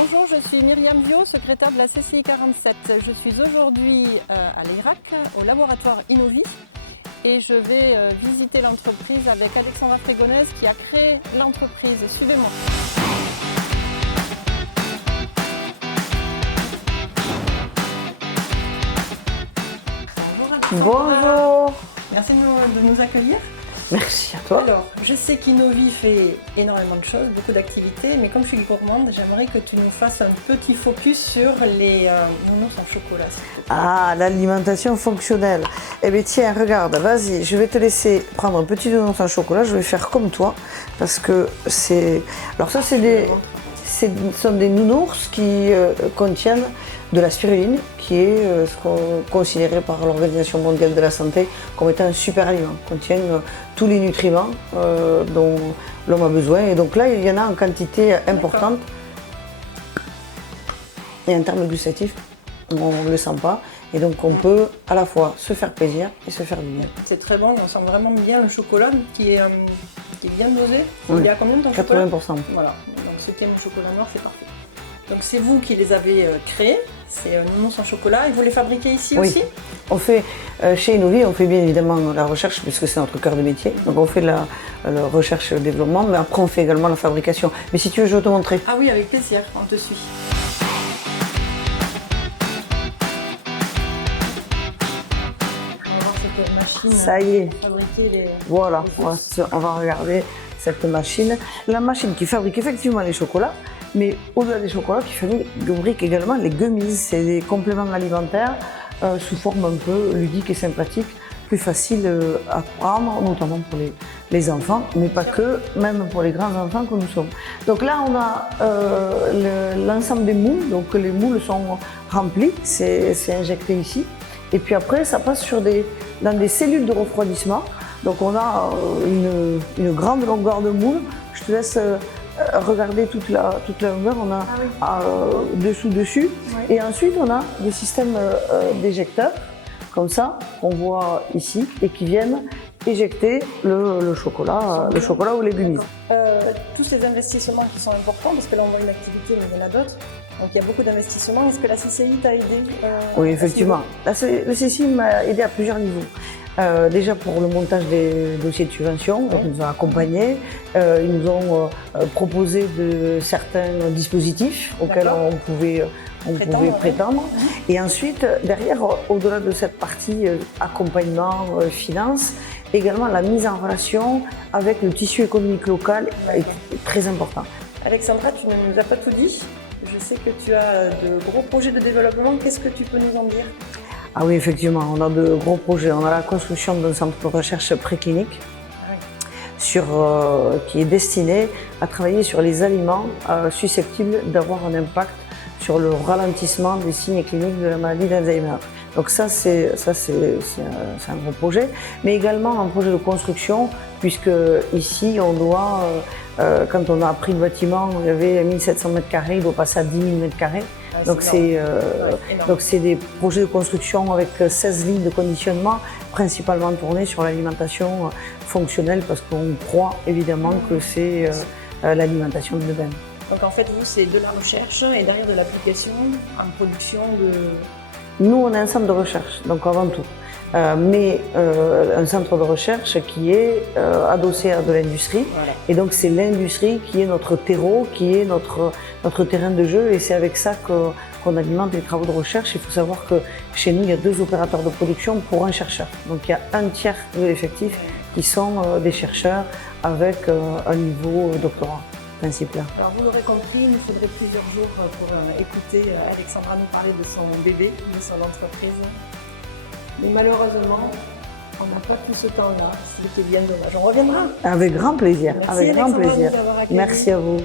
Bonjour, je suis Myriam Viau, secrétaire de la CCI 47. Je suis aujourd'hui à l'EIRAC, au laboratoire Innovi, et je vais visiter l'entreprise avec Alexandra Frégonèse qui a créé l'entreprise. Suivez-moi. Bonjour. Merci de nous accueillir. Merci à toi. Alors, je sais qu'Innovi fait énormément de choses, beaucoup d'activités, mais comme je suis gourmande, j'aimerais que tu nous fasses un petit focus sur les nounours en chocolat. Ah, l'alimentation fonctionnelle. Eh bien tiens, regarde, vas-y, je vais te laisser prendre un petit nounours en chocolat, je vais faire comme toi, parce que c'est... Alors ça, ce sont des nounours qui contiennent de la spiruline, qui est ce qu'on considéré par l'Organisation mondiale de la santé comme étant un super aliment. Contient tous les nutriments dont l'homme a besoin. Et donc là, il y en a en quantité importante. Et en termes gustatifs, on ne le sent pas. Et donc on peut à la fois se faire plaisir et se faire du bien. C'est très bon, on sent vraiment bien le chocolat qui est bien dosé. Il est à combien ton chocolat? 80%. Voilà, donc ceux qui aiment le chocolat noir, c'est parfait. Donc c'est vous qui les avez créés, c'est nounours en chocolat, et vous les fabriquez ici aussi? On fait, chez Innovi, on fait bien évidemment la recherche puisque c'est notre cœur de métier. Donc on fait la recherche et le développement, mais après on fait également la fabrication. Mais si tu veux, je vais te montrer. Ah oui, avec plaisir, on te suit. On va voir cette machine. Ça y est. Fabriquer les... Voilà, on va regarder cette machine. La machine qui fabrique effectivement les chocolats, mais au-delà des chocolats, qui fabrique également les gummies. C'est des compléments alimentaires sous forme un peu ludique et sympathique, plus facile à prendre, notamment pour les enfants, mais pas que, même pour les grands enfants que nous sommes. Donc là, on a l'ensemble des moules, donc les moules sont remplis, c'est injecté ici. Et puis après, ça passe dans des cellules de refroidissement. Donc on a une grande longueur de moule. Je te laisse regarder toute la longueur. On a dessus. Oui. Et ensuite, on a des systèmes d'éjecteurs, comme ça, qu'on voit ici, et qui viennent éjecter le chocolat ou les gummies. Tous ces investissements qui sont importants, parce que là on voit une activité, mais il y en a d'autres. Donc il y a beaucoup d'investissements. Est-ce que la CCI t'a aidé? Oui, effectivement. La CCI m'a aidé à plusieurs niveaux. Déjà pour le montage des dossiers de subvention, donc ils nous ont accompagnés, ils nous ont proposé certains dispositifs auxquels on pouvait prétendre. Et ensuite, derrière, au-delà de cette partie accompagnement, finance, également la mise en relation avec le tissu économique local est très important. Alexandra, tu ne nous as pas tout dit. Je sais que tu as de gros projets de développement. Qu'est-ce que tu peux nous en dire? Ah oui, effectivement, on a de gros projets. On a la construction d'un centre de recherche préclinique qui est destiné à travailler sur les aliments susceptibles d'avoir un impact sur le ralentissement des signes cliniques de la maladie d'Alzheimer. Donc ça, c'est un gros projet, mais également un projet de construction, puisque ici, on doit, quand on a pris le bâtiment, il y avait 1700 m², il doit passer à 10 000 m². Donc c'est des projets de construction avec 16 lignes de conditionnement, principalement tournées sur l'alimentation fonctionnelle, parce qu'on croit évidemment que c'est l'alimentation de demain. Donc en fait, vous, c'est de la recherche et derrière de l'application en production de... Nous, on est un centre de recherche, donc avant tout. Mais un centre de recherche qui est adossé à de l'industrie. Voilà. Et donc c'est l'industrie qui est notre terreau, qui est notre terrain de jeu, et c'est avec ça qu'on alimente les travaux de recherche. Il faut savoir que chez nous, il y a 2 opérateurs de production pour un chercheur. Donc il y a un tiers de l'effectif qui sont des chercheurs avec un niveau doctorat. Principe-là. Alors vous l'aurez compris, il nous faudrait plusieurs jours pour écouter Alexandra nous parler de son bébé, de son entreprise. Mais malheureusement, on n'a pas tout ce temps-là, ce qui est bien dommage. On reviendra. Avec grand plaisir. Merci avec grand plaisir. de nous avoir accueillis. Merci à vous.